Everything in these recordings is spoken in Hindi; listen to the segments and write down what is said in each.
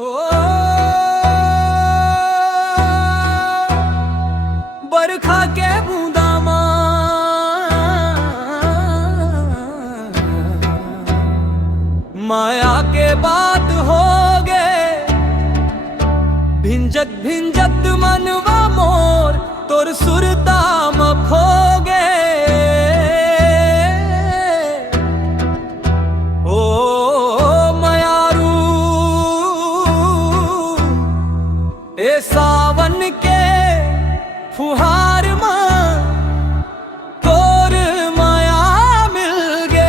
हो बरखा के बूंदा माया के बात हो गए भिंजत भिंजत मनवा मोर तोर सुरताम खो गए ओ मयारू ए सावन के फुहार तोर माया मिल गए।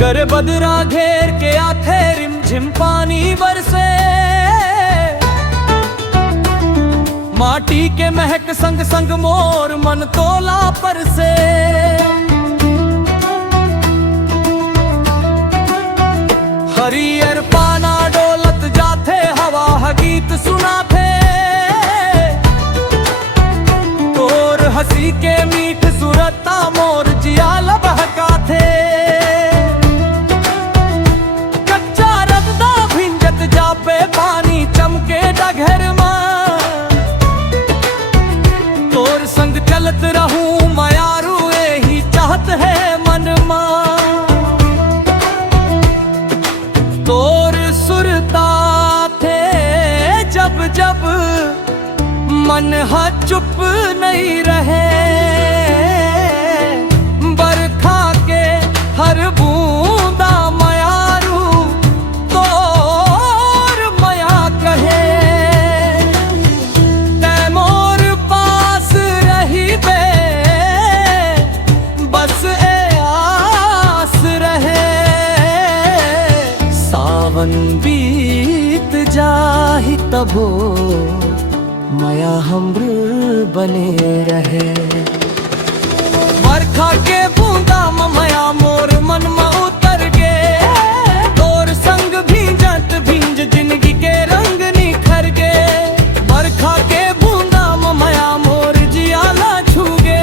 कर बदरा घेर के आथे रिमझिम पानी बरसे माटी के महक संग संग मोर मन तोला पर से हरियर पाना डोलत जाथे हवा गीत सुनाथे तोर हंसी के मीठ सुरता मोर जियाल बहकाथे कच्चा रद्दा भिंजत जापे पानी चमके डघर तोर संग चलत रहूं मयारू यही चाहत है मन तोर सुरता थे जब जब मन हा चुप नहीं रहे बरखा के हर बूंदा मयारू तोर मया कहे तैमोर पास रही बे बस ए आस रहे सावन बीत जाहि तबो मया हमर बने रहे बरखा के बूंदा मया मोर मन में उतर गे तोर संग भींजत भींज जिंदगी के रंग निखर गे बरखा के बूंदा मया मोर जियाला छू गे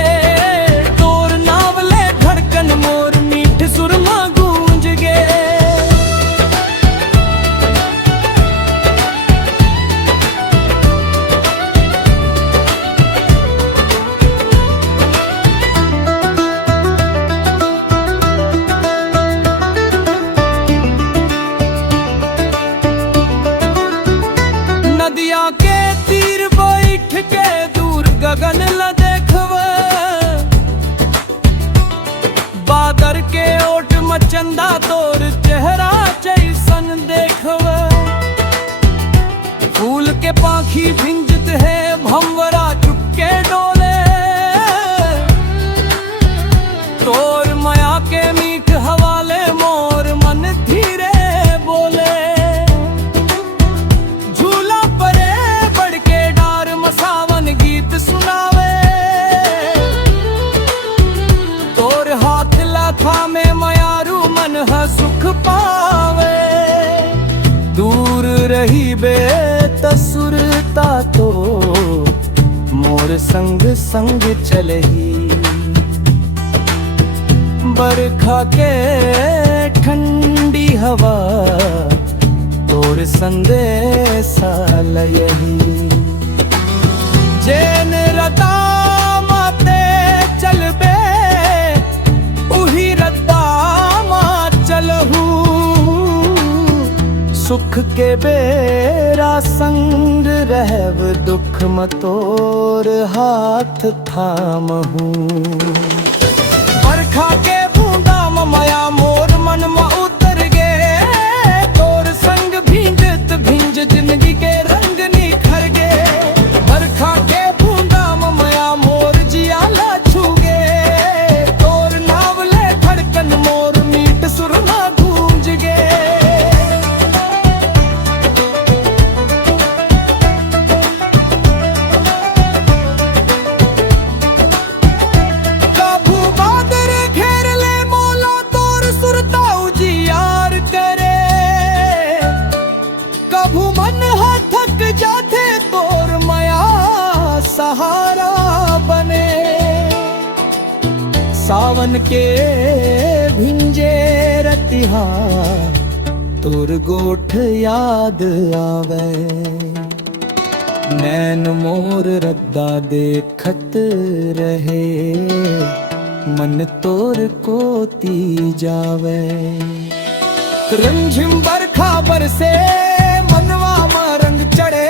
तोर नावले धड़कन मोर मीठ सुरमा गूंज गे नदिया के तीर बैठ के दूर गगन ल देखवे बादर के ओट मचंदा तोर चेहरा जैसन देखवे फूल के पाखी भिंजत है भंवरा चुपके डोले तोर माया के मीठ हवाले मोर मन धीरे बोले झूला परे बढ़ के डार मसावन गीत सुनावे तोर हाथ लाथा में मयारू मन ह सुख पावे दूर रही बे तसुरता तो मोर संग संग चलही बरखा के ठंडी हवा तोर संदेशा लयही जेन रता माते चलबे उही रद्दा मा चलहू सुख के बेरा संग रहब दुख म तोर हाथ थामहू बरखा के बूंदा मया मोर मन में उतर गे तोर संग भींजत भींज जिंदगी के रंग निखर गे बरखा के बूंदा मया मोर जियाला छू गे तोर नावले धड़कन मोर मीठ सुरमा गूंज गे काबू बादर घेर ले मोला तोर सहारा बने। सावन के भिंजे रतिहा तोर गोठ याद आवे। नैन मोर रद्दा देखत रहे, मन तोर कोती जावे। रिमझिम बरखा बरसे मनवा में रंग चढ़े,